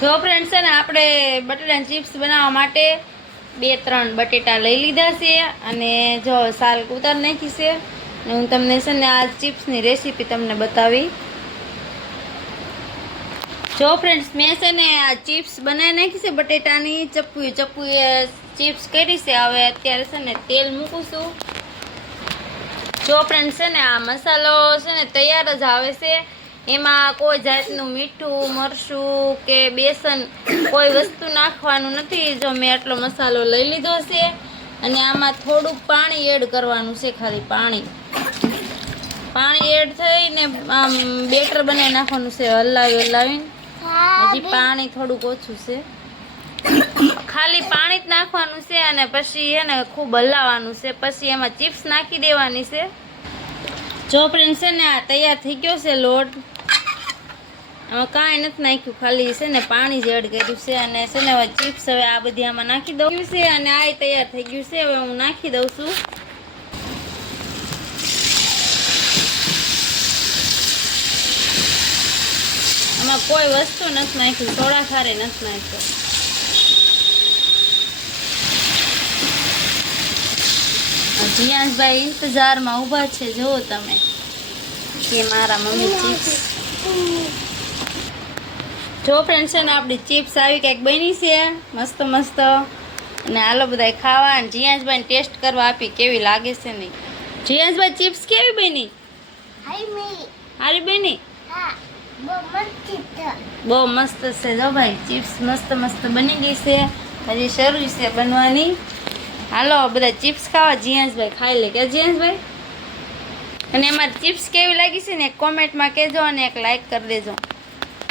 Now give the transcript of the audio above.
જો ફ્રેન્ડ્સ છે ને, આપણે બટેટા ચિપ્સ બનાવવા માટે બે ત્રણ બટેટા લઈ લીધા છે અને જો સાલ ઉતાર નાખી છે. અને હું તમને છે ને આ ચિપ્સની રેસીપી તમને બતાવી. જો ફ્રેન્ડ્સ મેં છે ને આ ચિપ્સ બનાવી નાખી છે બટેટાની. ચપ્પુએ ચપ્પુએ ચિપ્સ કરી છે. હવે અત્યારે છે ને તેલ મૂકું છું. જો ફ્રેન્ડ્સ છે ને આ મસાલો છે ને તૈયાર જ આવે છે. એમાં કોઈ જાતનું મીઠું, મરચું કે બેસન કોઈ વસ્તુ નાખવાનું નથી. જો મેં આટલો મસાલો લઈ લીધો છે અને આમાં થોડુંક પાણી એડ કરવાનું છે ખાલી પાણી. પાણી એડ થઈને, આમ, બેટર બનાવી નાખવાનું છે હલાવી, હલાવીને. હજી પાણી થોડુંક ઓછું છે. ખાલી પાણી જ નાખવાનું છે અને પછી એને ખૂબ હલાવવાનું છે. પછી એમાં ચિપ્સ નાખી દેવાની છે. જો ફ્રેન્ડ છે ને, આ તૈયાર થઈ ગયો છે લોટ. આમાં કાંઈ નથી નાખ્યું, ખાલી છે ને પાણી જ એડ કર્યું છે અને છે ને હવે ચિપ્સ હવે આ બધી આમાં નાખી દઉં છે અને આ તૈયાર થઈ ગયું છે, હવે હું નાખી દઉં છું. આમાં કોઈ વસ્તુ નથી નાખ્યું થોડા ખારે નથી નાખ્યો. જીયાંશભાઈ ઇંતજારમાં ઊભા છે, જુઓ તમે. કે મારા મમ્મી ચિપ્સ જો ફ્રેન્ડ છે ને આપણી ચિપ્સ આવી કંઈક બની છે. મસ્ત મસ્ત. અને હાલો બધા ખાવા અને જીયાંશભાઈને ટેસ્ટ કરવા આપી કેવી લાગે છે નહીં જીયાંશભાઈ ચિપ્સ કેવી બની? હારી બની. બહુ મસ્ત છે. જો ભાઈ ચિપ્સ મસ્ત મસ્ત બની ગઈ છે. હજી શરૂ છે બનવાની. હાલો બધા ચિપ્સ ખાવા જીયાંશભાઈ ખાઈ લે. કે જીયાંશભાઈ? અને અમારી ચિપ્સ કેવી લાગી છે ને કોમેન્ટમાં કહેજો અને એક લાઈક કરી દેજો.